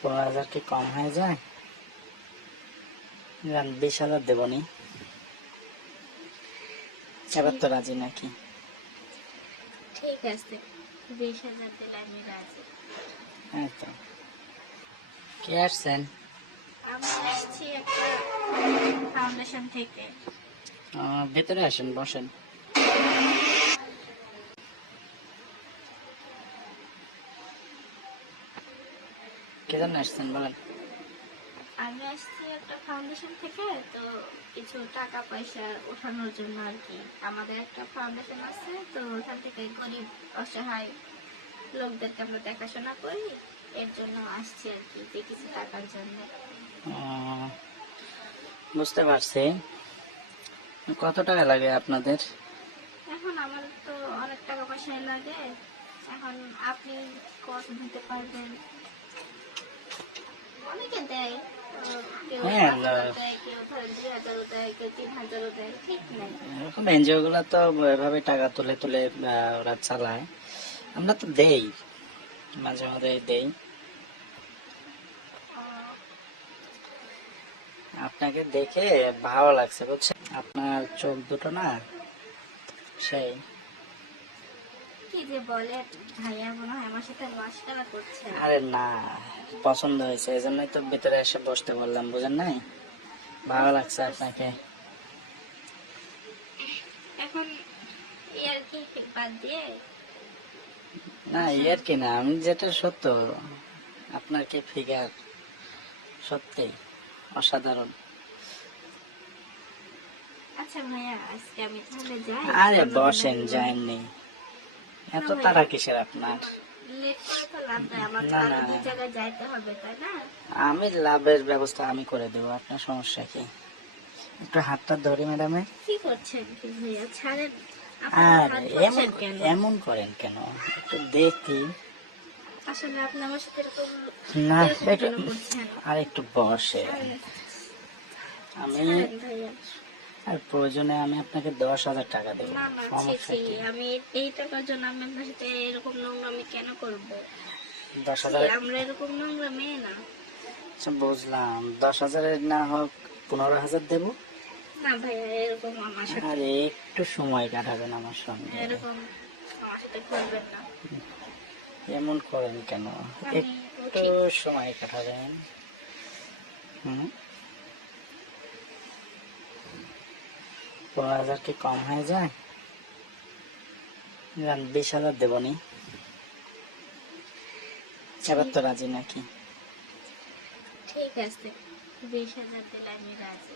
15,000 কি কম হয়ে যায়? 20,000 দেবনি। এবার তো রাজি নাকি? ঠিক আছে, 20,000 দিলে আমি রাজি। হ্যাঁ তো, কে আসছেন? আমি আসছি একটা ফাউন্ডেশন থেকে। ভেতরে আসেন, বসেন। কে জন্য আসছেন বলেন? আমি আসছি একটা ফাউন্ডেশন থেকে, তো কিছু টাকা পয়সা ওঠানোর জন্য আর কি। আমাদের একটা ফাউন্ডেশন আছে, তো ওখান থেকে গরিব অসহায় লোকদেরকে আমরা দেখাশোনা করি। এর জন্য আসছি আর কি, যে কিছু টাকার জন্য। আহ, বুঝতে পারছি। কত টাকা লাগে আপনাদের? এখন আমার তো অনেক টাকা পয়সাই লাগে। এখন আপনি কত দিতে পারবেন? অনেকে দেয়, কেউ হ্যাঁ, 5,000 দেয়, কেউ ধরেন 2,000 দেয়, কেউ 3,000 দেয়, ঠিক নাই। এরকম এনজিও গুলা তো এভাবে টাকা তুলে তুলে ওরা চালায়। আমরা তো দেই, মাঝে মাঝে দেই। আপনাকে দেখে ভালো লাগছে বুঝছেন, আপনার চোখ দুটো না সেই। কি যে বলে ভাইয়া, মনে হয় আমার সাথে মশকরা করছেন। আরে না, পছন্দ হয়েছে এই জন্যই তো ভিতরে এসে বসতে বললাম, বুঝেন নাই? ভালো বুঝতে লাগছে পারছি। আপনাকে। এখন ইয়ার কি বাদ দিয়ে না আসেন। এর কি না, আমি যেটা সত্য, আপনার কি ফিগার সত্যি অসাধারণ। আচ্ছা ভাইয়া, আজকে আমি তাহলে যাই, আরে অন্য বসেন, দিন আসবো। যায়নি। না এত ভাইয়া, তারা কিসের আপনার? লেট করে তো লাভ নাই, আমার তো না আরো না, 2 জায়গায় যাইতে হবে, তাই না? আমি লাভের ব্যবস্থা আমি করে দেবো, আপনার সমস্যা কি? একটু হাতটা ধরি ম্যাডামে। কি করছেন কি ভাইয়া, ছাড়েন। আপনি আমার আর হাত এমন ধরছেন কেন? এমন করেন কেন? একটু দেখি। আসলে আপনি আমার সাথে এরকম না, এরকম একটু কেন করছেন? আর একটু বসে। ছাড়েন, আমি ছাড়েন ভাইয়া। আর প্রয়োজনে আমি আপনাকে 10,000 টাকা দেবো, না না, ছি সমস্যা ছি, কি? আমি এই টাকার জন্য আমি আপনার সাথে এরকম নোংরামি কেন করব? দশ ছি, হাজার আমরা এরকম নোংরা মেয়ে না। আচ্ছা বুঝলাম, 10,000 না হোক 15,000 দেবো। না ভাইয়া, এরকম আমার সাথে, আর একটু সময় কাটাবেন আমার সঙ্গে। এরকম আমার সাথে করবেন না। এমন করেন কেন? আমি একটু উঠি। সময় কাটাবেন। হুম, 15,000 কি কম হয়ে যায়? 20,000 দেবনি। এবার তো রাজি নাকি? ঠিক আছে, 20,000 দিলে আমি রাজি।